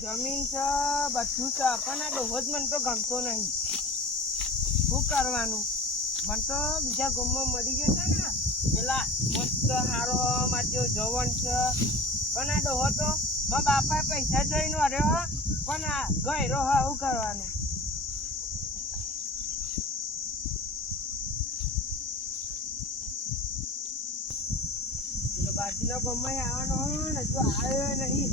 જમીન છે બધું છે પણ આ ડોહો જ મને તો ગમતો નહીં. શું કરવાનું? મને તો બીજા ગામમાં મળી ગયો છે ને પેલા મસ્ત હારો મારો જવન છે, પણ આ ડોહો તો મારા બાપાએ પૈસા જોઈને વર્યો પણ આ ગયરો હા. શું કરવાનું? બાજુના ગામમાં આવવાનો હોય ને જો આવ્યો નહીં.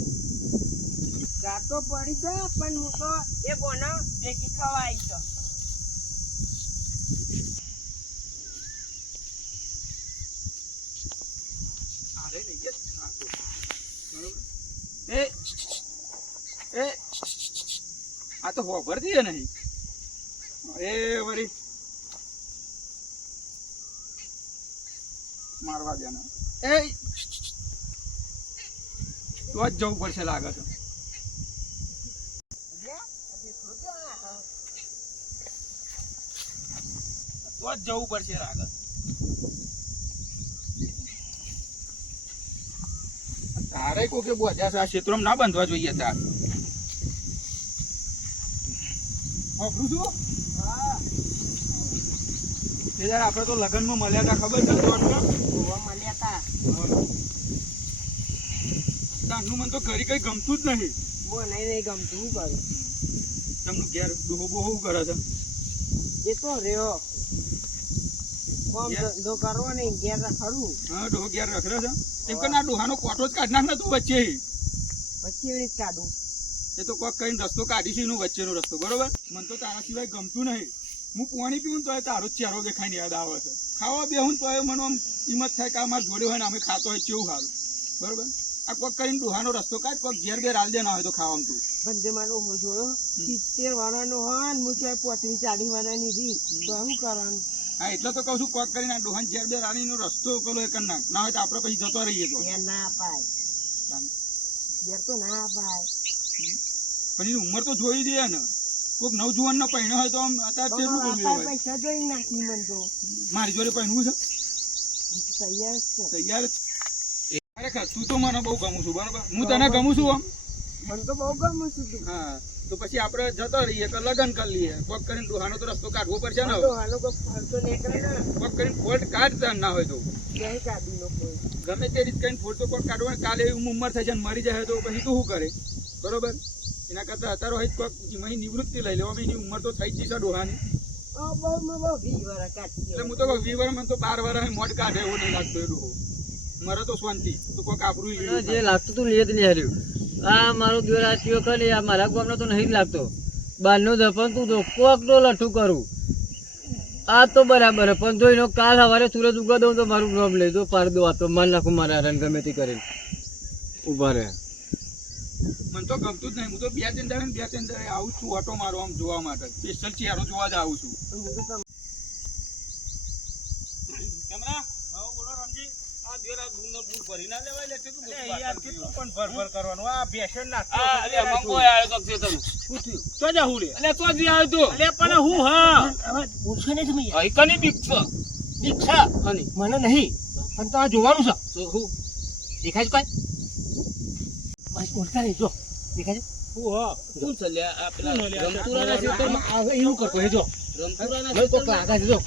ગાતો પડી છે પણ હું તો એ બોનો ભેગી થવા આવી છે. આ તો હોભર દે નહીં એ વળી મારવા દે ને એ તો જ જવું પડશે લાગે છે. તો જ જવું પડશે લાગે. તારે કોકે બોધ્યા છે આ ક્ષેત્રમાં ના બાંધવા જોઈએ. તાર વાપરું છું. હા આપડે તો લગ્નમાં મળ્યા હતા ખબર છે મળ્યા હતા. તારનું મને તો ઘરે કઈ ગમતું જ નહીં. મને નહીં ગમતું. શું કરું? તમને ઘેર ડોહો બહુ કરે છે. એ તો રહ્યો કોમ ધંધો કરવો નહીં ઘેર ખરું. હા ડોહો ઘેર રખડે છે. એમ કે ના ડોહાનો કોટો જ કાઢ નાખ ને તું વચ્ચે. પછી એવી રીતે કાઢું. એ તો કોક કઈ રસ્તો કાઢીશું એનો વચ્ચેનો રસ્તો. બરોબર? મને તો તારા સિવાય ગમતું નહીં. હું પાણી પીવું તો તારો ચહેરો દેખાઈને યાદ આવે છે. ખાવા બેહું તો મને આમ હિંમત થાય કે આ મારે જોડે હોય ને અમે ખાતો હોય કેવું સારું. બરોબર? આ કોક કરીને ડોહાનો રસ્તો કાઢ. કોક ઘેર ઘેર હાલ દે ના હોય તો ખાવામાં તું બંને મારો જોયો 70 વાળાનો હોય ને હું 35-40 વાળાની રી તો શું કરવાનું? હા એટલે તો કઉ છું કોક કરીને આ ડોહાન ઘેર બે રાણીનો રસ્તો પેલો એ કરી નાખ. ના હોય તો આપડે પછી જતો રહીએ. તો ઘેર ના અપાય. ઘેર તો ના અપાય. પણ એની ઉંમર તો જોઈ દે ને. કોઈક નવજુવાન ના પહેણ્યો હોય તો આમ અત્યારે કેટલું બોલ્યું પૈસા જોઈ નાખી મને તો. મારી જોડે પહેણવું છે. તૈયાર છે. તૈયાર ખરેખર તું તો મને બહુ ગમું છું. બરોબર? હું તને ગમું છું. આમ મને તો બહુ ગમું છું તું. હા તો પછી આપડે જતો રહીએ તો લગ્ન કરી લઈએ. કોક કરીને ડોહાનો તો રસ્તો કાઢવો પડશે ને. હાલો કોક ફરતો નીકળે ને કોક કરીને ફોલ્ટ કાઢ ના હોય તો ક્યાંય કાઢી નો કોઈ. ગમે તે રીતે કઈ ફોટો કોક કાઢવા. કાલે ઉંમર થાય છે મરી જાય તો પછી તું શું કરે? બરોબર? એના કરતા અત્યારે હોય કોક એમાં નિવૃત્તિ લઈ લેવા. એની ઉંમર તો થઈ જ જશે ડોહાની. બહુ 20 વર્ષ કાઢી. એટલે હું તો 20 વર્ષ મને તો 12 વર્ષ મોટ કાઢે એવું નહીં લાગતું. એ ડોહો મારે તો શાંતિ. તો કોક આપણું જે લાગતું તું લેત નહીં હાર્યું. આ મારું દ્વેરાશીઓ કરી આ મારા ગામનો તો નહીં જ લાગતો. બહારનો દફન તું તો કોક તો લઠ્ઠું કરું. આ તો બરાબર પણ જો એનો કાલ સવારે સૂરજ ઉગવા દઉં તો મારું નામ લઈ દો પાડ દો. આ તો માન નાખું મારા રન ગમે તે કરીને ઉભા રહે. મને તો ગમતું જ નહીં. હું તો 2-3 દાડે આવું છું ઓટો મારવા આમ જોવા માટે. સ્પેશિયલ ચહેરો જોવા જ આવું છું. કેમરા બોલો રમજી. આ દેરા દૂધ નો બૂટ ભરી ના લેવાય. કેટલું યાર કેટલું પણ ભર કરવાનું. આ ભેશન નાખતો. અલે મંગો આવ્યો તો છે તને. શું થયું? તો જા હું લે. અલે તો જ આવ્યો તો. અલે પણ હું હા હવે બોલશે ને તમે. આ કની બીક છે. બીક છે કની મને નહીં. પણ તો આ જોવાનું છે. તો હું દેખાય છે કોઈ? બસ બોલતા નહીં. જો દેખાય છે હું હા શું છે લે આ પેલા રમતુરાના ક્ષેત્રમાં આવે એવું કરતો હે. જો રમતુરાના તો લાગે છે. જો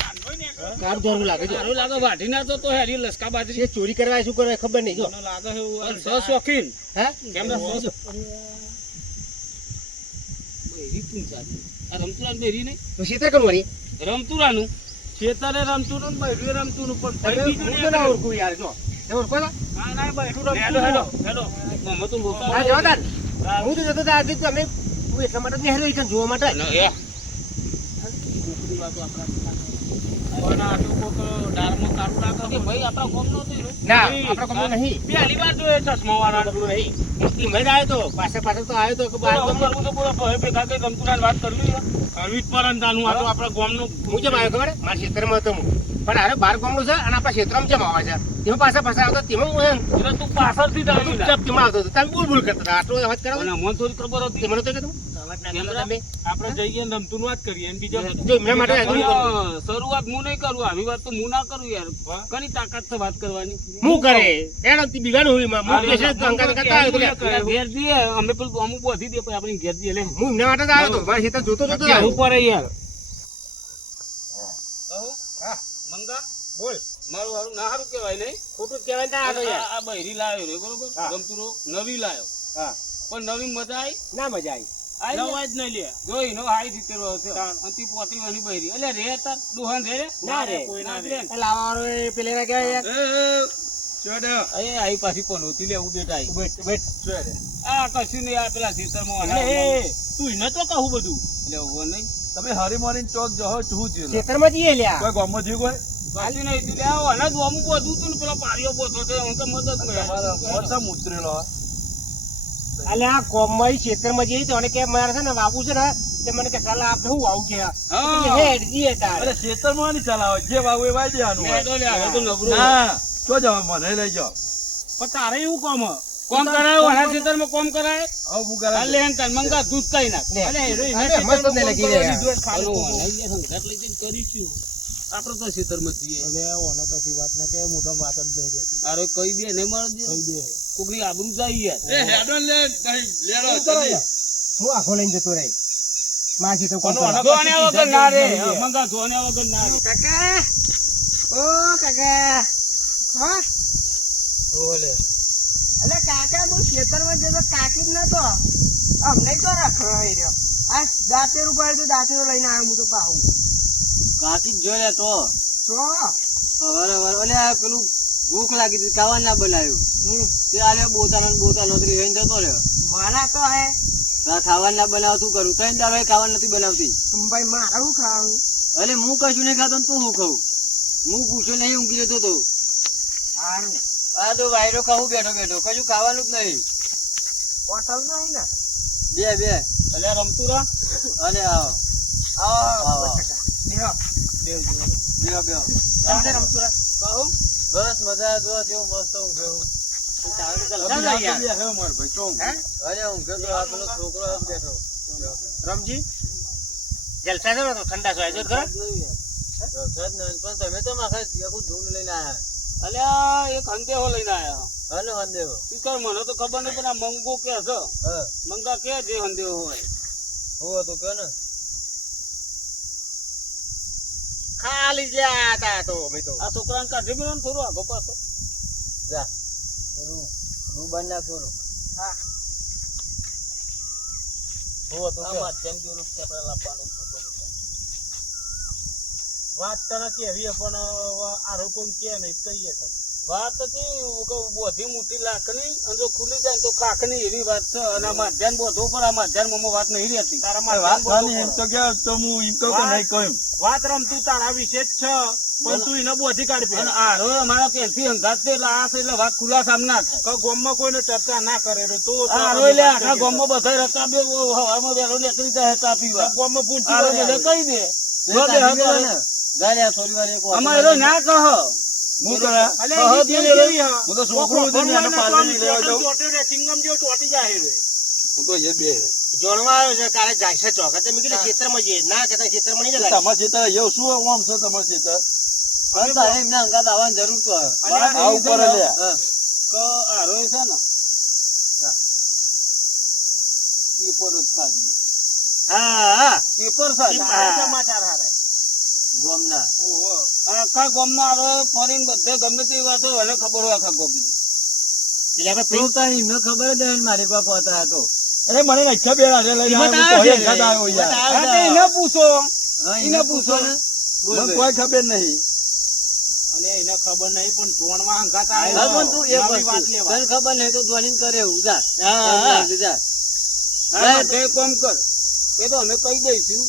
કાર દોરું લાગે. જો આરો લાગે વાઢી ના તો હેરી લસકા બાજરી એ ચોરી કરવા શું કરે ખબર નહીં. જો લાગે છે એવું સ શોખીન. હે કેમ ના સ બેરી તું સાચી. આ રમતુરાન બેરી નહીં તો ક્ષેત્ર કોણ વાળી રમતુરાનું ક્ષેત્રે રમતુનું બેરી રમતુનું પણ બીજું તો ના ઓળખું યાર. જો એ ઓળખો ના ના બેઠું રમતું. હેલો હેલો હેલો મમ્મા તું બોલ. હા જવાદાર હું તો જતો હતા આજે તો અમે તું એટલા માટે નહીં હેરો ઈકન જોવા માટે. છોકરી વાતો આપણા કોના આટલું કોક ડારમાં કારું લાગે કે ભાઈ આપણા ગામનો તો ના આપણા ગામનો નહીં. પહેલી વાર જોયો ચશ્મા વાળાનું નહીં. મેં આવ્યો તો પાછળ તો આવ્યો તો કે બહાર ગામનો તો પૂરો ભય ભેગા કઈ ગમતું વાત કરવી કરવી જ પરંતાનું. આ તો આપણા ગામનું હું જેમ આવ્યો ખબર મારા ક્ષેત્રમાં હતો હું. પણ અરે બાર ગામનું છે અને આપણા ક્ષેત્રમાં કેમ આવે છે? તેમાં પાછા આવતો તેમાં હું તું પાછળથી આવતો તમે બોલ કરતા હતા. આટલો અવાજ કરાવો ને મને થોડી ખબર હતી. મને તો કે તમે આપણે જઈએ ને રમતું વાત કરીએ અને બીજા શરૂઆત હું નહીં કરું, આવી વાત તો હું ના કરું યાર. કની તાકાત છે વાત કરવાની? ઘેર જઈએ અમે પેલું અમુક બધી દે પછી આપણે ઘેર જઈએ લે. ઉપર યાર મંગા બોલ મારું હારું ના હારું કહેવાય નહીં, ખોટું કહેવાય ના આવે યાર. આ બૈરી લાવ્યો રે બરોબર, હા. ગમતું નવી લાવ્યો હા પણ નવી મજા આવી. ના મજા આવી નવા જ નહીં લે જો એનો હાઈ રીતે રહ્યો છે અંતિ પોતી વાની બૈરી એટલે રે તાર દુહાન રે ના રે કોઈ ના રે. લાવવાનો પેલે ના કહેવાય યાર. એ આઈ પાછી પનોતી લે ઉડેટ આઈ બેટ આ કશું નહીં. આ પેલા ખેતરમાં તું એને તો કહું બધું એટલે ઉભો નહીં તમે હરીમોરીને ચોક જહો શું છે ખેતરમાં જઈએ લ્યા કોઈ ગામમાં જીવ કોઈ કશું નહીં. તું લે આવો અને અમુક બધું તું ને પેલો પારીઓ બોતો છે હું તો મદદ તમારા મળે. મોટા ઉતરેલો અલે આ કોમમાં ખેતરમાં જઈએ તો કે મારે છે ને વાવું છે ને તે મને કે સાલા આપણે હું વાવું કે હા. હેડ જઈએ તારે અરે ખેતરમાં નહીં ચલાવો જે વાવું એ વાઈ દેવાનું હોય. મેં તો લે હવે તો નબળું. ના તો જાવ મને લઈ જાઓ પણ તારે એવું કોમ કોમ કરાયો આના ખેતરમાં કોમ કરાય હવે હું કરા અલે એન તાર મંગા દૂધ કઈ નાખ. મસ્ત ને લગી જાય હાલો, અહીંયા સંઘાત લઈ જઈને કરીશું. આપણે તો ખેતરમાં જ જઈએ. કશી વાત ના કે મોટા વાત જ નહીં રહેતી અરે કહી દે નહીં મારે દે કોકની આબરૂ જાય યાર. હેડો લે લેરો હું આખો લઈને જતો રહી માસી તો કોણ જોણ્યા વગર ના રે મંગા, જોણ્યા વગર ના રે. કાકા ઓ કાકા હા અલે કાકા હું ખેતરમાં જતો કાકી જ નતો અમને તો રખડાઈ રહ્યો. આ દાંતેર ઉપાડ્યું તો દાંતેરો લઈને આવ્યો હું તો પાહું કાકી જ જોયા તો છો બરાબર. ઓલે આ પેલું ભૂખ લાગી હતી ખાવા ના બનાવ્યું તે આલ્યો બોતા નોતરી રહીને જતો રહ્યો. મારા તો હે તાર ખાવા ના બનાવ શું કરું? ત્રણ દાડો ખાવા નથી બનાવતી. ભાઈ મારે શું ખાવાનું અલે હું કશું નહીં ખાતો ને તું શું ખાવું? હું પૂછ્યો નહીં ઊંઘી લેતો તો. સારું આ તો વાયરો ખાવું બેઠો બેઠો કશું ખાવાનું જ નહીં. હોટલ નહીં ને બે અલે રમતું રા અલે આવો આવો કાકા બેહો રમતું રહે. કહું બસ મજા જો કેવું મસ્ત ઊંઘ્યો. અરે ઊંઘ્યો તો આ પેલો છોકરો આમ બેઠો. રમજી જલસા છે તો ઠંડા સોય જો ખરા પણ તમે તો માખા આખું ધૂન લઈને આયા. અલ્યા એક હંદેહો લઈને આયા. હલો હંદેવો. શીખર મને તો ખબર નહીં પણ આ મંગો કે છે હા મંગા કે જે હંદેહો હોય. હું હતું કે ને ખાલી જ્યાં હતા તો અમે તો આ છોકરાને કાઢી મેળો ને થોડું આગો પાછો. જા પેલું ડૂબાન ના કરું. હા હું હતું આ કે માધ્યમ જેવું આપણે લાવવાનું છે તો. વાત તને કેવી પણ આરોપો કે નહીં કહીએ તો વાત હતી બધી મોટી લાખની અને જો ખુલી જાય ને તો કાકની એવી વાત છે. અને આ માધ્યાન બોધો પર આ માધ્યાન વાત નહીં રહેતી. તારા વાત ખાલી એમ તો કે તો હું એમ કહું કે નહીં કહ્યું વાત રમતું તારા વિશે જ છે પણ તું એને બોધી કાઢી અને આરો અમારા પેલથી હંગાત છે એટલે આ છે એટલે વાત ખુલ્લા સામના થાય. ગોમમાં કોઈને ચર્ચા ના કરે રે તો આરો એટલે આખા ગામમાં બધા રકાબ્યો હવામાં વહેલો નીકળી જાય ચા પીવા. ગોમમાં પૂંછી આરો એટલે કહી દે જો બે હતો ગાલ્યા થોડી વાર એક અમારો ના કહો હું કરા અલે હા, ઈ તે જેવી રે. જેવી હા. હું તો છોકરું હતું ને એને પાલવી લેવા જાઉં ચોટ્યો રે, ચિંગમ જેવો ચોટી જાય રે. હું તો એ બે જોણવા આવ્યો છે કાલે જાય છે ચોક તમે કીધું ખેતરમાં જઈએ ના કહેતા ખેતરમાં નહીં જતા તમારા ક્ષેત્ર એવું શું આમ છે તમારા ક્ષેત્ર પણ તારે એમના અંગાત આવવાની જરૂર તો આવે. આવું કરે લે હા. કે આરો છે ને પેપર જ કાઢીએ. હા હા પેપર ઈ સાચા. મારા સમાચાર હારે ગોમના ઓહો આખા ગામમાં આરો ફરીને બધે ગમે તેવી વાત હોય એને ખબર હોય આખા ગામની. એટલે આપણે તો તારી એમને ખબર જ નહીં મારી પાસે પહોંચતા હતો. અરે મને નખ્યા બે હારે લઈને આવ્યો. હું તો અહીંયા આવ્યો યાર. હા, તો એને પૂછો હા, એને પૂછો ને. મને કોઈ ખબર નહીં અને એને ખબર નહીં પણ જોણવા હંગાત હા, આવ્યો પણ તું એક નવી વાત વસ્તુ લેવા તને ખબર નહીં તો ધ્વનિ કરે એવું જા. હા. જા. હા, તે કામ કર એ તો અમે કહી દઈશું.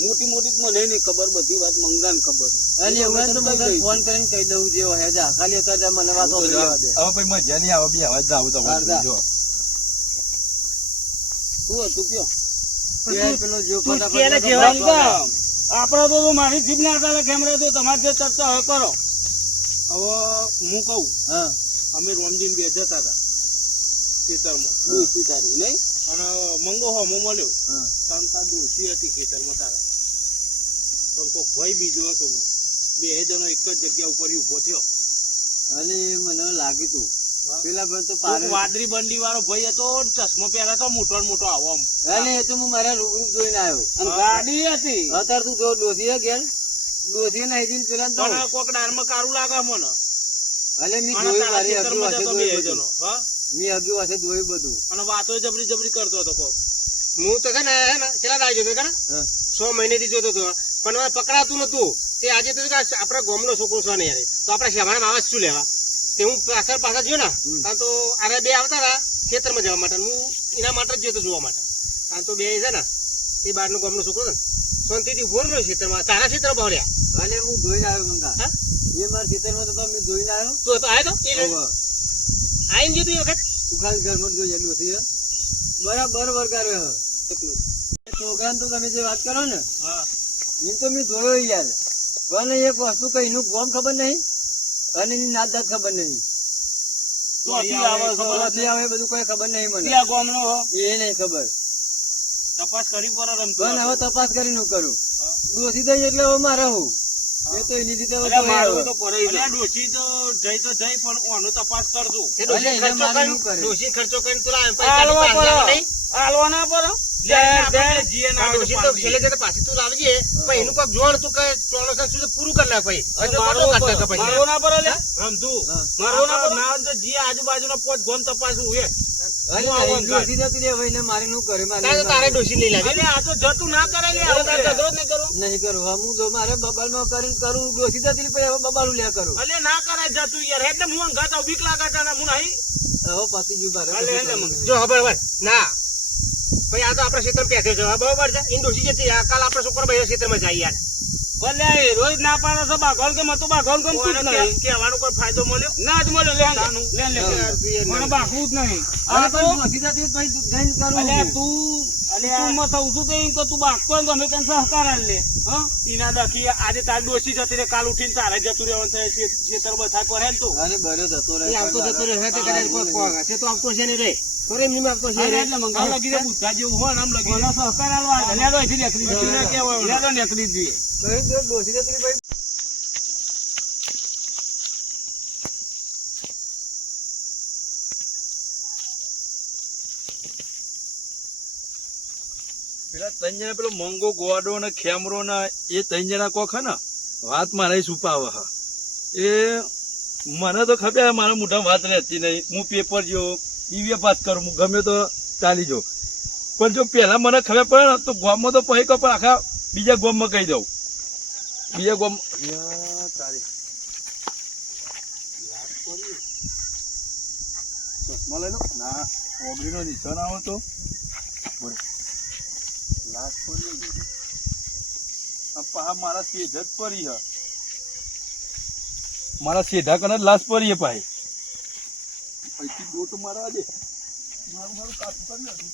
મોટી મોટી તો મને નહીં ખબર, બધી વાત મંગાને ખબર. અને એવું હોય તો કહી મને દઈશું. ફોન કરીને કહી દઉં જે હોય જા. ખાલી એક જ મને વાત હવે લેવા દે. પછી મજા નહીં આવે બે હવે જાવ તમારે જો શું હતું કયો? તે પેલો જો તું ફટાફટ કે ને બધો જેવા વાત મંગા, આપડે તો મારી જીભ ના આધારે કેમેરા તો તમારી જે ચર્ચા હોય કરો. હવે હું કહું હા અમે રોમજીને બે જતા હતા ખેતરમાં ડોસી તારી નહીં અને મંગો હોમો મળ્યો હા. તન તાર ડોસી હતી ખેતરમાં તારા પણ કોક ભાઈ બીજો હતો મેં બે જણો એક જ જગ્યા ઉપર ઊભો થયો અને મને લાગ્યું તું હા. પેલા ભાઈ તો કોક પારે વાદળી બંડી વાળો ભાઈ હતો ને ચશ્મો પહેર્યો તો મોટો ને મોટો આવો આમ અને એ તો હું મારા રૂબરૂ જોઈને આવ્યો અને ગાડી હતી અત્યારે તું જો ડોસી ઘેર ડોસી નહીં દીને પેલા ને તો પણ કોક ડારમાં કારું લાગે મને અલે મી અને જોયું તારા મારી ખેતરમાં હગી જતો વાસે બે જોયું જણો બધું હા મી હગી વાસે જોયું બધું અને વાતો જબરી જબરી કરતો હતો કોક હું તો છે ને કેટલા દાય જોતો કે હા. 100 મહિનેથી જોતો હતો પણ હવે પકડાતું નતું તે આજે તો કે આપણા ગામનો છોકરો છે ને યાર તો આપણે શહેરમાં આવા શું લેવા તે હું પાછળ જોયો ને ત્યાં તો આરે બે આવતા હતા ખેતરમાં જવા માટે હું એના માટે જ જોતો જોવા માટે ત્યાં તો બે છે ને એ બહારનો ગામનો છોકરો છે ને શાંતિથી ઉભો રહ્યો ખેતરમાં તારા ખેતરમાં ભાવર્યા અને હું જોઈને આવ્યો મંગા હા? એ મારા ખેતરમાં તો મેં જોઈને આવ્યો તો આવ્યો તો એ આવીને જતું એ વખત ઉખાડ ઘરમાં જોઈએ ડોસી બરાબર વરગાર્યો છોકરાને તો તમે જે વાત કરો ને હા એ તો મેં જોયો યાર પણ એક વસ્તુ કઈ એનું ગોમ ખબર નહીં અને એની નાત જાત ખબર નહીં ચોથી આવે ખબર ચોથી આવે બધું કોઈ ખબર નહીં મને ક્યાં ગામનો હો એ નહીં ખબર તપાસ કરી પર રમતો પણ હવે હતો. તપાસ કરીને હું કરું હા. ડોસી થઈ એટલે હવે મારે હું એ તો એની રીતે હવે અલ્યા જોઈ મારું આવ્યો. તો પડે અલ્યા ડોશી તો જઈ પણ ઓનો તપાસ કરજો એ ડોશી અલે, એને ખર્ચો મારે કરીને શું કરે? ડોશી ખર્ચો કરીને તું લાવે આલવા પૈસા પર નહીં આલવાના પર લે, આપણે જીએ ના આ ડોશી તો છેલ્લે જતા પાછી તું લાવજે પણ એનું કોઈક જોણ તું કે ચોણસર સુધી પૂરું કરી નાખ ભાઈ હજુ મારો મોટો કાઢ નાખ પછી. મારો ના પર અલ્યા રમતું હા. મારો ના પર ના તો જીએ આજુબાજુનો પોત ગોમ તપાસવું હે અરે હું આવું નહીં, ડોસી જતી રહે, હવે એને મારે શું કરે? મારે તારે તો તારે ડોશી નહીં લાવી અલ્યા આ તો જતું ના કરે લે આવું તાર ઝઘડો જ નહીં કરો નહીં કરું હવે હું જો મારે બબાલમાં કરીને કરું ડોસી જતી રહી, પછી હવે બબાલું લ્યા કરું અલ્યા ના કરાય જતું યાર એટલે હું અંગાતા બીક લાગે તને હું નહીં હવે પતિ જીવ મારે અલે, એને મંગ. જો ખબર હોય ના ભાઈ આ તો આપણા ક્ષેત્રમાં પેથે છે બરોબર છે ઈન ડોશી જતી આ કાલ આપણા છોકરા ભાઈ ક્ષેત્રમાં જાય યાર ભલે એ રોજ ના પાડે છે બાગોલ કે મતો બાગોલ ગમતું જ કોને નહીં કહેવાનો કોઈ ફાયદો મળ્યો ના જ મળ્યો લે તાનું. લે લે યાર, તું એ મને નહીં. બાકવું જ નહીં અરે આ તો પણ ડોસી જતી રહી, પછી જઈને કરું અલ્યા તું માં થવું છું તો એમ કે તું બાકતો હોય ને ગમે તેને સહકાર આલ લે હા ઈના દખી આજે તાર ડોસી જતી રે કાલ ઉઠીને તારે જતું રહેવાનું થાય ખેતર બથા પર હે ને તું અરે બર્યો જતો રહે એ આવતો જતો રહે તો કદાચ કોઈ કોક હશે તો આવતો છે ને રે તો રે એમની માં આવતો છે અરે રે એટલે મંગાવ લગી દે બુદ્ધા જેવું હોય ને આમ લગી દે સહકાર આલવા લે લો અહીંથી નીકળી જઈએ લે લો નીકળી જઈએ કઈ તો ડોસી જતી રહી, ભાઈ પેલા ત્રણ જણા પેલો મંગો ગોવાડો ને ખેમરો ને એ ત્રણ જણા કોક હે ને વાત મારે છુપાવે હા એ મને તો ખબર મારા મોઢા વાત રહેતી નહીં હું પેપર જો ટીવીએ વાત કરું હું ગમે તો ચાલી જાઉં પણ જો પહેલા મને ખબર પડે ને તો ગામમાં તો પછી પણ આખા બીજા ગામમાં કહી દઉં બીજા ગામ ચશ્મા લઈ લો ના ઓગળીનો નિશાન આવો તો લાશ પડી ગઈ આ પા મારા સેજ જ પડી હ મારા સેઢા કને જ લાશ પડી હે ભાઈ અહીંથી દોટ મારવા દે મારું મારું કાચું કરી નાખું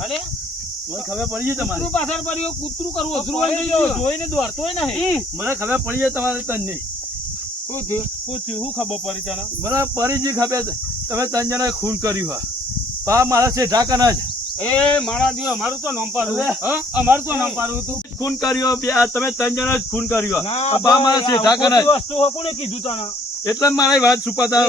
અરે મને ખબર પડી છે તમારી કૂતરું પાછળ પડ્યું કૂતરું કરવું અઘરું હોય નહીં જોઈને દોડતો હોય ને મને ખબર પડી છે તમારે તને શું થયું શું ખબર પડી તને મને પડી છે ખબર તમે ત્રણ જણાએ ખૂન કર્યું હા પા મારા સેઢા કને જ એ મારા દિયો અમારું તો નામ પાડું અરે. હા અમારું તો નામ પાડું તું ખૂન કર્યો બે આ તમે ત્રણ જણા જ ખૂન કર્યું ના હા પા મારા સેઢા કને જ વસ્તુ હો કોને કીધું તને એટલે જ મારી વાત છુપાતા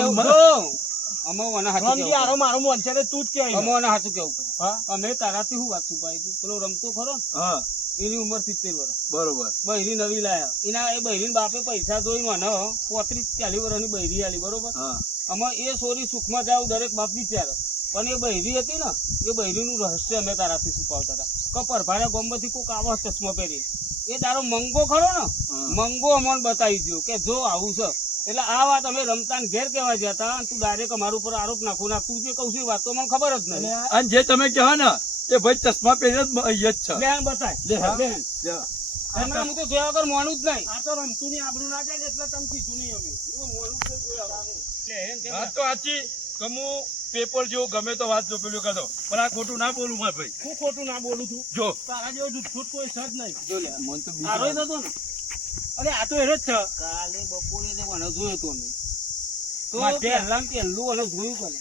અમે મને હાચું કેવું આરો મારો મન છે તું જ કે અમે મને હાચું કેવું હા અમે તારાથી શું વાત છુપાઈ હતી પેલો રમતો ખરો ને હા એની ઉંમર 70 વર્ષ બરોબર બૈરી નવી લાયા એના એ બૈરી બાપે પૈસા જોઈ મને 35-40 વર્ષની બૈરી આલી બરોબર હા અમે એ સોરી સુખમાં જાવ દરેક બાપ વિચારો પણ એ બૈરી હતી ને એ બૈરીનું રહસ્ય અમે તારાથી છુપાવતા હતા કે પરભારા ગામમાંથી કોઈક આવો ચશ્મા પહેરી એ તારો મંગો ખરો ને મંગો અમને બતાવી દો કે જો આવું છે એટલે આ વાત અમે રમતા ને ઘેર કહેવા જતા અને તું ડાયરેક્ટ અમારું ઉપર આરોપ નાખું ના તું જે કહું છું એ વાત તો મને ખબર જ નહીં અને જે તમે કહો ને તે ભાઈ ચશ્મા પહેરીને જ અહીંયા જ છે બેન બતાય લે હા. બેન લે. એમના હું તો જોયા વગર મોનું જ નહીં આ તો રમતું ની આબરૂ ના જાય ને એટલે તમે કીધું નહીં અમે મોનું જ નહીં જોયા વગર. વાત તો સાચી કે હું પેપર જેવું ગમે તો વાત જો પેલું કરતો પણ આ ખોટું ના બોલું માર ભાઈ. હું ખોટું ના બોલું છું જો તારા જેવો જૂઠ કોઈ છે જ નહીં જો લે મને તો બીક આરોય લાગે. તો ને અરે આ તો એનો જ છે કાલે બપોરે જે મને જોયો તો ને તો માધ્ય. પહેલા ને પહેલું અને જોયું કરે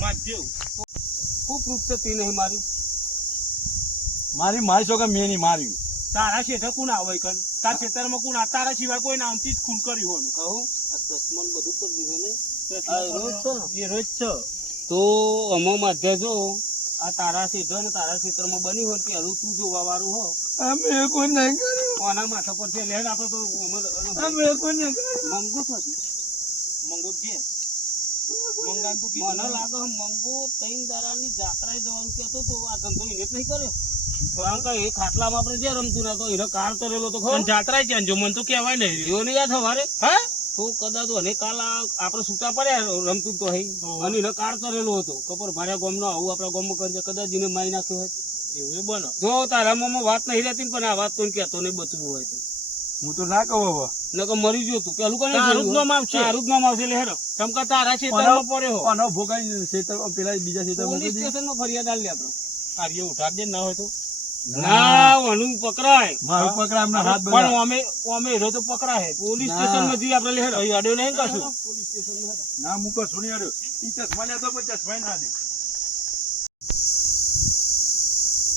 માધ્યવ ખૂબ પ્રૂફ છે તે નહીં માર્યું મારી મારી છો કે મેં નહીં માર્યું. તારા ક્ષેત્ર કોણ આવે કન તારા ક્ષેત્રમાં કોણ આવે? તારા સિવાય કોઈ નામથી જ ખૂન કર્યું હોનું કહું આ ચશ્મા ને બધું કરી દીધું ને આ રોજ છે ને? એ રોજ છે તો અમો મધ્ય જો આ તારા ક્ષેત્ર ને તારા ક્ષેત્રમાં બની હોય પહેલું તું જોવા વાળું હો અમે કોઈ નહીં કર્યું. કોના માથા પર છે લેન આપણે તો અમે કોઈ નહીં કર્યું. મંગો થતી મંગો કે મંગાન તો મને કીધું લાગે મંગો ત્રણ દારાની જાત્રાએ જવાનું કહેતો તો આ ધંધો એને જ નહીં કર્યો કારણ કે એ ખાટલામાં આપણે જે રમતું ના તો એનો કાર કરેલો તો ખરો પણ જાત્રા ત્યાં જો મને તો કહેવાય નહીં જો નહીં યાદ સવારે હા તો કદાચ અને કાલ આપણે છૂટા પડ્યા રમતું તો હઈ અને એનો કાર કરેલો હતો ખબર મારા ગામનો આવું આપણા ગામમાં કરી કદાચ એને મારી નાખ્યો હોય એવું બનો જો તારા મોમાં વાત નહીં રહેતી ને પણ આ વાત કોઈ કહેતો નહીં બચવું હોય તો હું તો ના કહું હવે. નકર મરી ગયો તું પેલું કોને તારું જ નામ આવશે. તારું જ નામ આવશે લે હેરો તમકા તારા ક્ષેત્રમાં પડ્યો હો આનો ભોગાઈ ખેતરમાં પેલા બીજા ખેતરમાં પોલીસ મૂકી દે. સ્ટેશનમાં ફરિયાદ આલી આપણે આર્ય ઉઠાડ દે ના હોય તો ના ઓનું પકડાય મારું પકડા એમના હાથ પણ બધા. અમે હેરો તો પકડા પોલીસ ના. સ્ટેશનમાં જઈએ આપણે લે હેરો હે અડ્યો નહીં કશું પોલીસ સ્ટેશનમાં હેરો ના મૂકો સુની આવ્યો. ઈ ચશ્મા ને તો પણ ચશ્મા ના દે.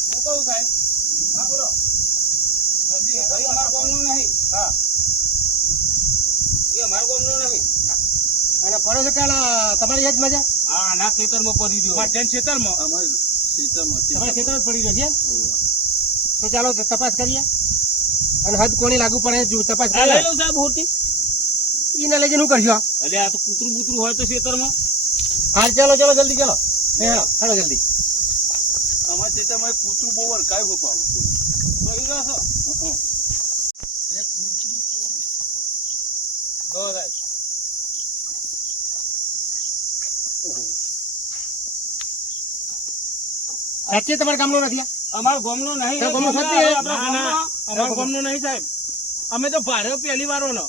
હું કહું સાહેબ હા બોલો જલ્દી હેરો. ભાઈ અમારા ગામનું નહીં હા એ અમારા ગામનું નહીં અને પડો છે કાલ તમારી યાદ મજા આ ના ખેતરમાં પડી ગયો માધ્યન ક્ષેત્રમાં અમારે ખેતરમાં તમારા ખેતર જ પડી રહ્યો છે એમ? ઓવા. તો ચાલો તપાસ કરીએ અને હદ કોની લાગુ પડે જો તપાસ આ લઈ કરીએ લઉં સાહેબ હોટી ઈને લઈ જઈને શું કરશો એટલે આ તો કૂતરું બૂતરું હોય તો ખેતરમાં હા ચાલો ચાલો જલ્દી ચાલો હેલો હેલો જલ્દી અમારા ખેતરમાં એક કૂતરું બહુ વરખાય ઉભો પાવું. કરી રહ્યો છો જો સાહેબ સાચે તમારા ગામનો નથી આ? અમારા ગામનું નહીં તો ગામનું સત્ય હે? આપણા ના, ના. ગામમાં. અમારા ગામનું નહીં સાહેબ અમે તો ભારે પહેલી વારો નો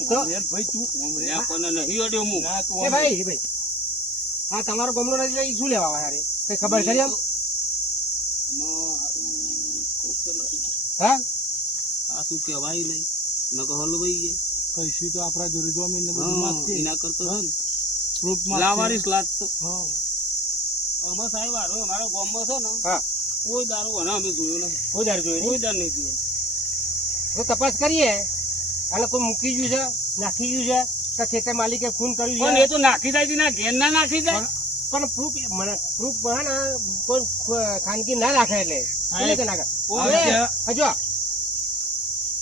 તો ભાઈ તું ઓમ રે. ના, પણ નહીં અડ્યો હું ના તું એ ઓમ રે. ભાઈ હા તમારો ગામનો નથી એટલે ઈ શું લેવા આવે યાર કઈ ખબર ખરી આમ હા આ શું કહેવાય નહીં નકર હલવાઈ ગયે. કઈશું તો આપણા જોડે જો અમે બધું હા, માગશે એના કરતો છે ને પ્રૂફ લાવારીસ લાગતો હા અમે સાહેબ હારો અમારા ગામમાં છે ને હા કોઈ દારૂ અને અમે જોયું નહીં કોઈ દર જોઈ કોઈ દર નહીં જોયો તો તપાસ કરીએ એટલે કોઈ મૂકી ગયું છે નાખી ગયું છે કે ખેતર માલિકે ખૂન કર્યું પણ છે એ તો નાખી જાય ના ઘેર ના નાખી જાય પણ પ્રૂફ મને પ્રૂફ ને કોઈ ખાનગી ના રાખે એટલે એટલે કે નાખે હજુ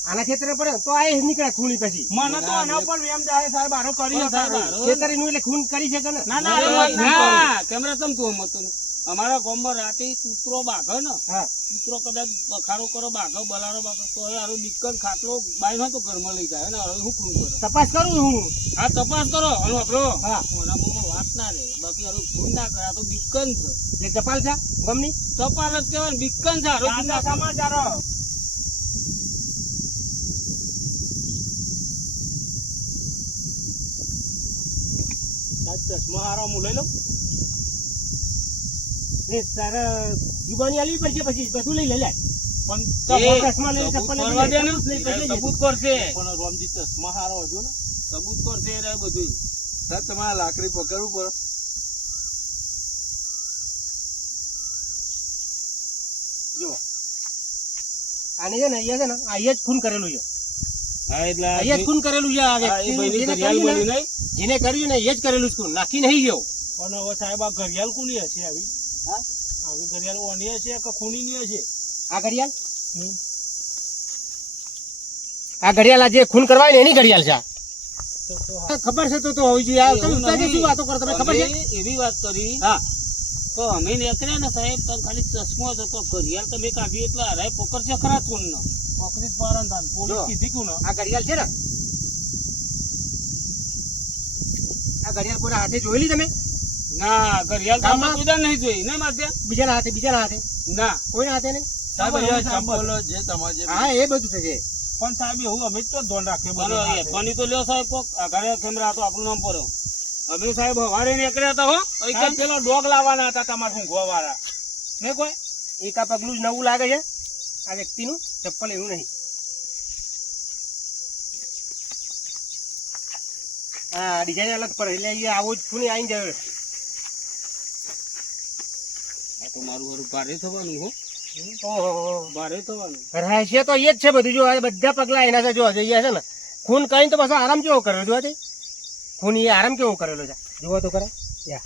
આના ખેતરે પડે તો આ એ નીકળે ખૂની પછી મને તો આના ઉપર વેમ જાય સાહેબ આનો કરી પણ સાહેબ સાહેબ હારો ખેતર એનું એટલે ખૂન કરી શકે ને ના ના ના કેમેરા તમ તું હતો ને અમારા ગામમાં રાતે કૂતરો બાઘ ને હા કૂતરો કદાચ બખારો કરો બાઘ બલારો બાઘ તો હવે હારો બીકન ખાટલો બાય નતો ઘરમાં લઈ જાય ને હવે હું ખૂન કરો તપાસ કરું હું આ તપાસ કરો અને આપણો હા કોના મોમાં વાત ના રે બાકી હારો ખૂન ના કરે આ તો બીકન છે એ ટપાલ છે ગમની તપાસ જ કહેવાય ને બીકન છે હારો ખૂન ના કરે. સમાચારો ચશ્મા હારા હું લઈ લઉં એ તારે જુબાની આલવી પડશે પછી બધું લઈ લે પણ એ ચશ્મા લઈને સબૂત ચપ્પલ કરવા દે ને લઈ લે. સબૂત કરશે પણ રોમજી ચશ્મા હારો હજુ ને સબૂત કરશે રે બધું સાહેબ તમારે લાકડી પકડવું પડે. આને છે ને અહીંયા છે ને અહીંયા જ ખૂન કરેલું છે હા એટલે અહીંયા જ ખૂન કરેલું છે આ હા, એ વ્યક્તિનું. ભાઈની જેને ઘડિયાળ કર્યું મળી ને, નહીં જેને કર્યું ને એ જ કરેલું છે ખૂન નાખી નહીં ગયો પણ હવે સાહેબ આ ઘડિયાળ કોની હશે આવી હા? આવી ઘડિયાળ ઓની હશે કે ખૂનીની હશે આ ઘડિયાળ આ ઘડિયાળ આ જે ખૂન કરવાય ને એની ઘડિયાળ છે આ. ખબર છે તો હોવી જોઈએ આ તમે એવું ઉતારી નહીં. શું વાતો કરો તમે ખબર છે અમે એવી વાત કરી હા તો અમે નીકળ્યા ને સાહેબ તને ખાલી ચશ્મો જ હતો ઘડિયાળ તમે કાઢી એટલે હરાય પકડશે ખરા ખૂન નો પકડી જ પાડે ને પોલીસ જો. કીધી કું ને આ ઘડિયાળ છે ને આ ઘડિયાળ કોઈના હાથે જોયેલી તમે ના ઘડિયાળ તો ગામમાં? આપણે કોઈ દાડો નહીં જોઈ ને માધ્યા બીજાના હાથે ના કોઈના હાથે નહીં સાહેબ અહીંયા ચંપલ જે તમારે જે હા એ બધું થશે પણ સાહેબ એવું અમે જ તો ધોન રાખીએ બધું બરોબર હાથે. ફોની તો લ્યો સાહેબ કોક આ ઘરે કેમેરા તો આપણું નામ પડ્યો અમે સાહેબ હવારે નીકળ્યા હતા હો એક પેલો ડોગ લાવવાના હતા તમારા ઊંઘવા વાળા ને કોઈ એક આ પગલું જ નવું લાગે છે આ વ્યક્તિનું ચપ્પલ એવું નહીં હા ડિઝાઇન અલગ પડે એટલે એ આવો જ ફૂની આવીને જાય આ તો મારું હારું ભારે થવાનું હો ઓહો ભારે થવાનું રહસ્ય તો એ જ છે બધું જો આ બધા પગલા એના છે જો જઈએ છે ને ખૂન કરીને તો પાછો આરામ કેવો કરેલો જોવા તે ખૂન એ આરામ કેવો કરેલો છે જોવો તો ખરા યા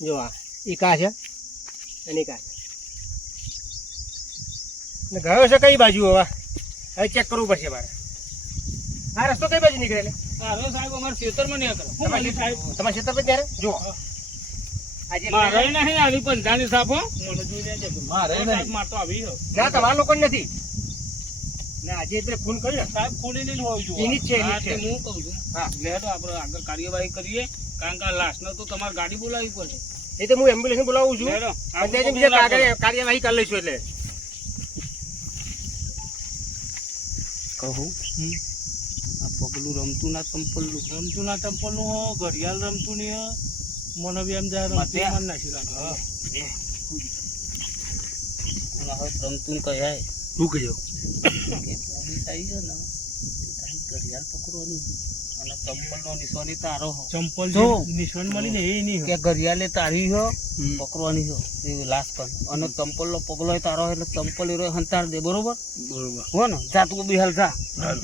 જો આ એ કા છે અને કા છે ને ગયો છે કઈ બાજુ હવે ચેક કરવું પડશે મારે આ રસ્તો કઈ બાજુ નીકળે અરે સાહેબ અમારા ખેતરમાં નીકળે હું માલિક સાહેબ તમારા ક્ષેત્ર પર ત્યારે જુઓ આજે મારે નહીં આવી પંજાની સાપ હો મને જોઈ લેજે મારે નહીં. માર તો આવી હો ના તમારા લોકો નથી ના આજે એટલે ફોન કર્યો સાહેબ ખોલીને જ હોવું જોઈએ એની જ છે એની હા, જ તે છે હું કહું છું હા. લેડો આપણે આગળ કાર્યવાહી કરીએ કારણ કે આ લાશને તો તમારે ગાડી બોલાવવી પડે એ તો હું એમ્બ્યુલન્સ બોલાવું છું લેડો પંચાયત બીજા કાર્યવાહી કરી લઈશું એટલે કહું આ પગલું રમતું ના ચંપલનું રમતું ના ચંપલનું હો ઘડિયાળ રમતું નહીં હો મને બી એમ જાય રમતું માથે. મન નાખી રાખે હવે રમતું કહેવાય શું કહ્યું કે પોલીસ આવી છે ને તે તારી ઘડિયાળ પકડવાની અને ચંપલનો નિશાની તારો હો ચંપલ જો. નિશાન મળી ને એ નહીં કે ઘડિયાળે તારી હો પકડવાની હો એ લાશ પર અને ચંપલનો પગલો ય તારો એટલે ચંપલ એ હંતાર દે બરોબર બરોબર હો ને જા તું બી હાલ જા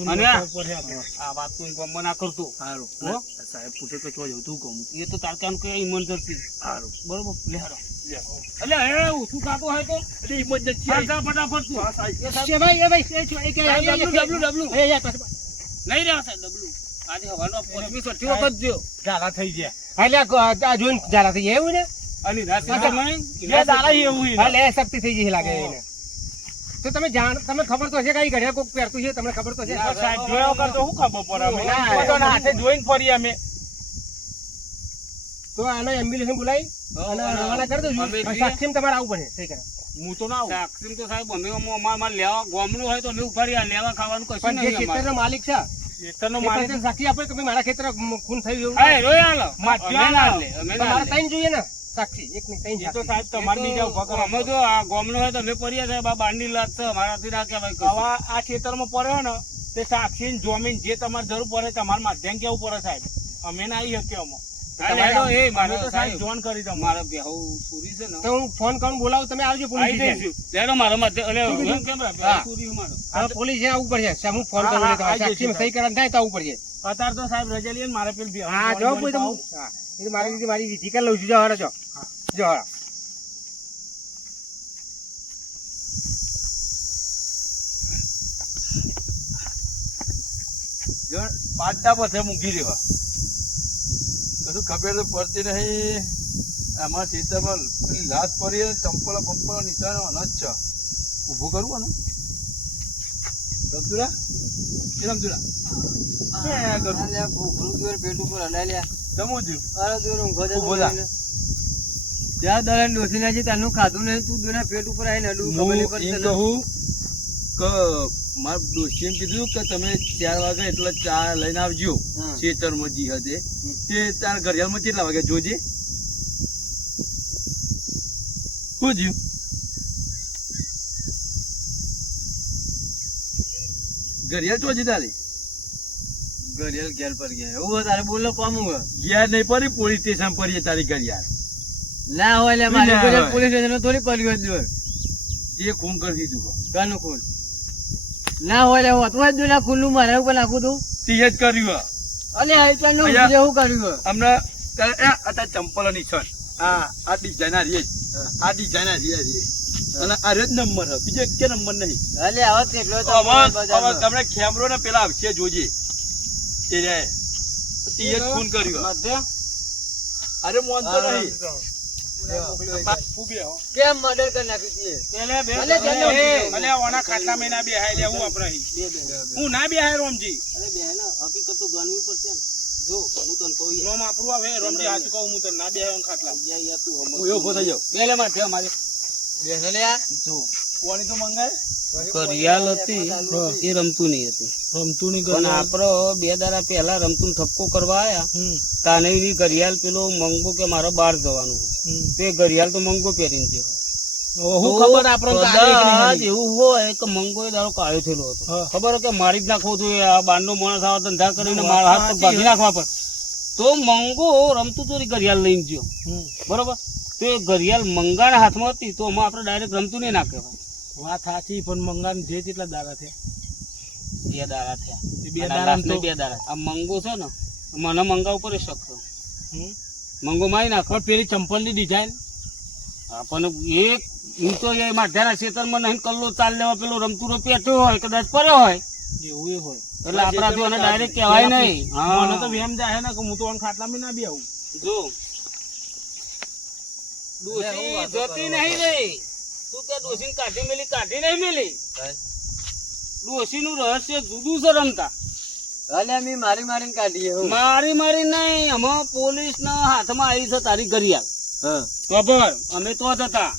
અને પડે આ વાત તું ગમ ના કરતો સારું હો? સાહેબ પૂછે કે ચો જવું તું કહું એ તો તાર કામ કઈ ઇમરજન્સી સારું બરોબર લે હારો એટલે હે ઓછું થતું હોય તો એટલે ઇમરજન્સી ચાલ જા ફટાફટ તું છે ભાઈ એ ભાઈ એ છો એ કે ડબલું એ યાર પાછળ નહીં રહ્યા સાહેબ ડબલું આજે હવાનો 25 વખત જો ઝાલા થઈ ગયા એટલે આ જોઈને જારા થઈ જાય એવું ને અને રાતે સમય બે દાડા એવું હા લે શક્તિ થઈ ગઈ લાગે એને તો તમે તમને ખબર તો હશે કઈ ઘડિયાળ કોક પહેરતું છે તમને ખબર તો છે સાહેબ જોયો કરતો શું ખબર પડે અમે ના. પોતાના હાથે જોઈને ફરી અમે તો આને એમ્બ્યુલન્સ બોલાવી અને રવાના કરી દેજો અમે છીએ. સાક્ષી તમારે આવું પડે થઈ કરે હું તો ના આવું સાક્ષી તો સાહેબ અમે અમાર લેવા ગોમનું હોય તો અમે ઉભા રહ્યા લેવા ખાવાનું કશું પણ જે નહીં અમારે. ખેતરનો માલિક છે ખેતરનો એ માલિક પાસે સાક્ષી આપે કે ભાઈ મારા ખેતર ખૂન થયું એવું એ રોય હાલો અમે ના લે, અમે તો ના મારે લે. ત્રણ જોઈએ ને સાક્ષી એક નહીં ત્રણ એ તો સાક્ષી. સાહેબ તમારે બીજા ઉભા કરો અમે જો આ ગોમનું હોય તો અમે પર્યા સાહેબ આ બાંડી લાત છે અમારાથી ના કહેવાય કશું. હવે આ ખેતરમાં પડ્યો ને તે સાક્ષી જોમીન જે તમારે જરૂર પડે તમારે માધ્યમ કેવું પડે સાહેબ અમે ના આવી શકીએ અમે હા, લેડો, એ મારે અમે તો સાહેબ જોન કરી તમારે મારે બેહુ સુરી છે ને તો હું ફોન કરું બોલાવું તમે આવજો પોલીસ આવી સ્ટેશન. જઈશું લેડો મારો માધ્યમ એટલે શું કીધું? એમ કેમ રે? હા. સુરી છે મારો હવે પોલીસ છે આવવું પડશે હું ફોન હા, કરું હા, એટલે તમારે આવી સાક્ષીમાં જઈશું. સહી કરવાનું થાય તો આવવું પડશે અત્યારે તો સાહેબ રજા લઈએ ને મારે પેલી હા જો કોઈ તમે હા એ તો મારી વિધિ કરી લઉં છું જો હળો જો જો હળો પાટા પર મૂકી રહ્યો કશું ખબર તો પડતી નહીં આમાં ખેતરમાં પેલી લાશ પડી અને ચંપલો બંપલો નિશાન અનજ છે ઊભું કરવું ને રમતુડા એ રમતુડા ક્યાં કરવું પેટ ઉપર હલાલ્યા જમવું થયું અરે દૂર ઊંઘો જતો ઊભો થા. રહીને. જ્યાં દળે ડોસી નાખી તારનું ખાધું નહીં તું દોના પેટ ઉપર આવીને અડવું ખબર હું નહીં એમ પડતી તને. કહું કે મારા ડોશીએ એમ કીધું કે તમે 4 વાગે એટલે ચા લઈને આવજો હા. ખેતરમાં જી હતે તે તાર ઘડિયાળમાં કેટલા વાગે જોજે શું થયું ઘડિયાળ ચોજી તારી ઘડિયાળ ઘેર પર ગયા એવું હોય તારે બોલો કોમ હોય ઘેર નહીં પડી પોલીસ સ્ટેશન પડીએ તારી ઘડિયાળ ના હોય એટલે મારી ના ઘડિયાળ હોય. પોલીસ સ્ટેશન થોડી પડ્યું હોય દોર એ ખૂન કરી દીધું કાનું ખૂન ના હોય એટલે હોતું હોય જ દોના ખૂનનું મારા ઉપર નાખું તું તે જ કર્યું હે. અલે આઈટાનું અહીંયા- જેવું કર્યું હોય હમણાં અત્યારે ચંપલ નિશાન આ ડિઝાઇન આ રીએ આ ડિઝાઇન આ રીએ અને આ રેજ નંબર હે બીજો કે નંબર નહીં અલે આવા તેટલો તો હવે તમને ખેમરો ને પેલા આવશે જોજે એ રે તે જ ફોન કર્યો માધ્યમ અરે મોનતો નહીં કેમ મર્ડર કરી નાખ્યું છે પેલે બે અલે જલ્દી. અલે ઓના ખાતા મહિના બે હાય લે હું વપરાઈ હું ના બે હાય રોમજી અરે બેન હકીકત તો જાણવી પડશે ને જો હું તને કહું યાર. નો માપરું આવે રોમજી હાચું કહું હું તને ના બે હાય ખાટલા યાર તું સમજ. હું એવો ઉભો થઈ જાઉં બે લે માધ્યમ મારે બેસો લે આ. જો કોની તો મંગાય ઘડિયાળ હતી એ રમતું નહીં હતી. રમતું નહીં પણ આપડે 2 દાડા પહેલા રમતું ઠપકો કરવા આયા તાને એની ઘડિયાળ પેલો મંગો કે મારે બહાર જવાનું તે ઘડિયાળ તો મંગો પહેરીને ગયો. હું ખબર આપણને કદાચ એવું હોય કે મંગો એ દાડો કાળ્યો થયેલો હતો. ખબર કે મારી જ નાખવો જોઈએ, આ બારનો માણસ આવા ધંધા કરીને મારા હાથ પગ ભાગી નાખવા પડે. તો મંગો રમતું તો ઘડિયાળ લઈને ગયો બરોબર. તો એ ઘડિયાળ મંગાના હાથમાં હતી તો આમાં આપણે ડાયરેક્ટ રમતું નહીં ના કહેવાય. વાત સાચી, પણ મંગાન જે કેટલા દાડા થયા? 2 દાડા થયા. બે દાડા અને 2 દાડા આ મંગો છે ને મને મંગા ઉપર શક છે. મંગો મારી નાખો. પણ પેલી ચંપલની ડિઝાઇન આપણને એક હું તો એ માધ્યાના ખેતરમાં નહીં કલ્લો ચાલ લેવા પેલો રમતુરો પેટ્યો હોય કદાચ પડ્યો હોય એવું એ હોય એટલે આપણાથી એને ડાયરેક્ટ કહેવાય નહીં. મને તો વેમ જાય ને કે હું તો ખાટલામાં ના બી આવું. જો ડોશી જતી નહીં રે. તું કે ડોશીને કાઢી નહીં મેલી. ડોશીનું રહસ્ય જુદું છે રમતા. અલ્યા મી મારી મારીને કાઢીએ હું. મારી નહીં આમાં પોલીસના હાથમાં આવી છે તારી ઘડિયાળ. હા ખબર અમે તો જ હતા.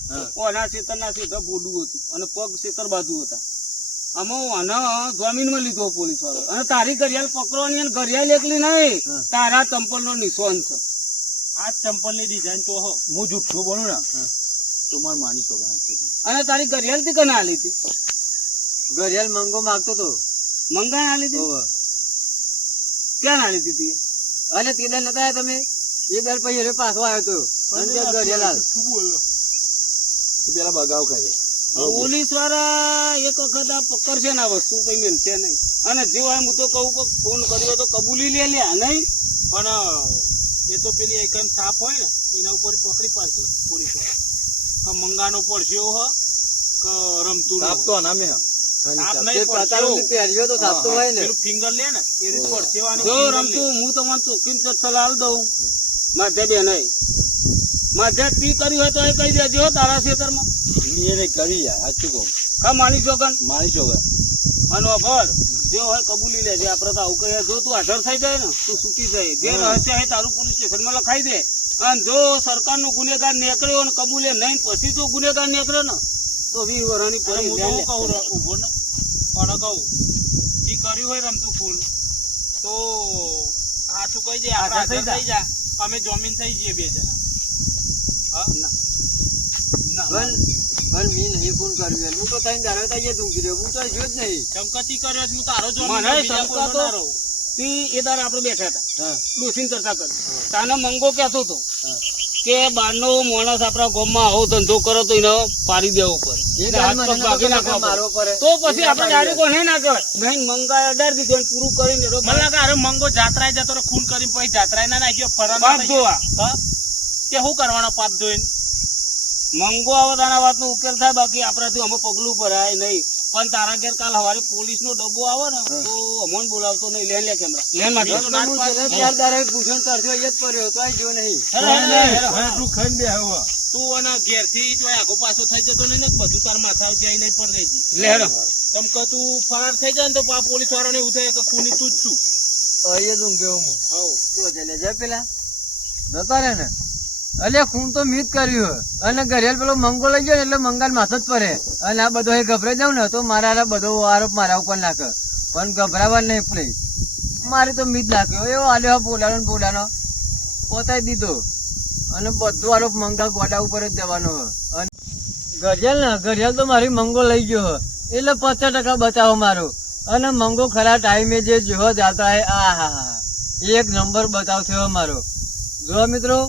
ઓના ખેતરના સીધા બોડું હતું અને પગ ખેતર બાજુ હતા. આમાં આને જમીનમાં લીધો પોલીસ વાળો અને તારી ઘડિયાળ પકડવાની અને ઘડિયાળ એકલી નહીં તારા ચંપલ નો નિશાન છે. આ ચંપલની ડિઝાઇન તો હું જુઠ્ઠું બોલું ને તો મારે માની છો અને તારી ઘડિયાળ થી કને આલી હતી? ઘડિયાળ મંગો માગતો તો મંગાઈ આલી હતી? ઓવે. ક્યાં આલી હતી? અને તે દર નતા આયા તમે? એ દર પછી હવે પાછો આવ્યો તો અને ત્યાં ઘડિયાળ આલ. શું બોલો? તું પેલા બગાવ કરે પોલીસ વાળા એક વખત આ પકડશે ને આ વસ્તુ કઈ મેલશે નહીં. અને જે હોય હું તો કહું કે ફોન કર્યો તો કબૂલી લે નહીં. પણ એ તો પેલી એક સાપ હોય ને એના ઉપર પકડી પાડશે પોલીસ વાળા કે મંગાનો પડશે એવો હ કે રમતું સાપ તો અનામે હ સાપ તે નહીં પતાળું પહેર્યો તો સાપ તો હોય ને. પેલું ફિંગર લે ને એ રીતે પડશે જો રમતું હું તમને ચોખ્ખી સલાહ આલ દઉં. માધ્યા બે નહીં માધ્યા તી કરી હોય તો એ કહી દેજો તારા ખેતરમાં. એને કરી યાર સાચું કહું કા માની ચોકન માની છો ઘર અને ભર જે હોય કબૂલી લેજે. આપડે તો આવું કહીએ જો તું હાજર થઈ જાય ને તું છૂટી જાય. જે રહસ્ય હોય તારું પોલીસ સ્ટેશનમાં લખાઈ દે. અને જો સરકારનો ગુનેગાર નીકળ્યો અને કબૂલે નહીં પછી જો ગુનેગાર નીકળે ને તો 20 વર્ષની પડી હું જાય. તો કહું ઉભો ને પણ કહું ઈ કર્યું હોય રમતું ફૂલ તો સાચું કહી દે આપણે હાજર થઈ જા. અમે જમીન થઈ જઈએ 2 જણા. હા ના પણ મી નહીં ફોન કર્યું. હું તો તઈ દાડો તઈ તું ગયો હું તો જો જ નહીં. ચમકતી કર્યો હું તારો મને જમીન બીજા શંકા કોઈ તો ના રહું. તી એ દાડે આપણે બેઠા હતા હા ડોસીને ચર્ચા કરી. તાને મંગો કહેતો હતો કે બહારનો માણસ આપણા ગામમાં આવો ધંધો કરો તો એને પાડી દેવો પડે. એ એને હાથ પગ ભાગી નાખવા મારવો પડે. પડે. તો પછી આપણે ડાયરેક્ટ કોને ના કહેવાય નહીં મંગા અડાર દીધો અને પૂરું કરીને એનો મને લાગે અરે મંગો જાત્રાએ જતો રહ્યો, ખૂન કરીને પછી જાત્રાએ ના નાખ્યો પાપ ફરવાનો જોવા. કે શું કરવાનો પાપ જોઈને? મંગો આવે તારા વાતનો ઉકેલ થાય. બાકી આપણાથી અમે પગલું ભરાય નહીં. પણ તારા ઘેર કાલ સવારે પોલીસનો ડબ્બો આવે ને તો અમોને બોલાવતો નહીં. લેન લે કેમેરા લેન માં હું છેલ્લે ચાર દાડે પૂછન તરસ્યો જ પડ્યો તો જો નહીં. તું ખાઈ બે હવે તું અને ઘેરથી તો આગો પાછો થઈ જતો નહીં ને બધું તાર માથા જાય નહીં પર રહી જઈ. લે હેડો. તમ કે તું ફરાર થઈ જાય ને તો પોલીસ વાળાને એવું થાય કે ખૂની તું જ છું. અહીંયા તું ગયો હું હવ તો જલે જા પેલા જતા રે ને. અલ્યા ખૂન તો મીત કર્યું અને ઘડિયાળ પેલો મંગો લઈ ગયો ને એટલે મંગાન માથે જ પડે. અને આ બધો એ ગભરાઈ જાવ ને તો મારા બધો આરોપ મારા ઉપર નાખે. પણ ગભરાવા નહીં પડે. મારે તો મીત નાખ્યો એવો આલ્યો બોલાનો ને બોલાનો પોતાઈ દીધો અને બધો આરોપ મંગા ગોડા ઉપર જ દેવાનો. અને ઘડિયાળ તો મારી મંગો લઈ ગયો એટલે 50% બચાવો મારો. અને મંગો ખરા ટાઈમે જે જોવો જાતા હે આ હા એક નંબર બચાવ થયો મારો. જો મિત્રો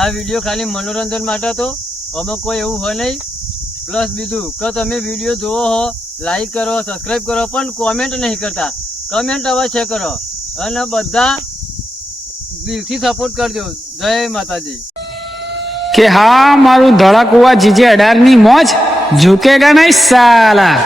આ વિડીયો ખાલી મનોરંજન માટે હતો. અમે કોઈ એવું હોય નહીં. પ્લસ બીજું કે તમે વિડીયો જોવો હો લાઈક કરો સબસ્ક્રાઈબ કરો પણ કોમેન્ટ નહીં કરતા. કમેન્ટ અવશ્ય કરો અને બધા દિલથી સપોર્ટ કરજો. જય માતાજી. કે હા મારું ધડાકુવા જીજે 18 ની મોજ ઝુકેગા નહીં સાલા.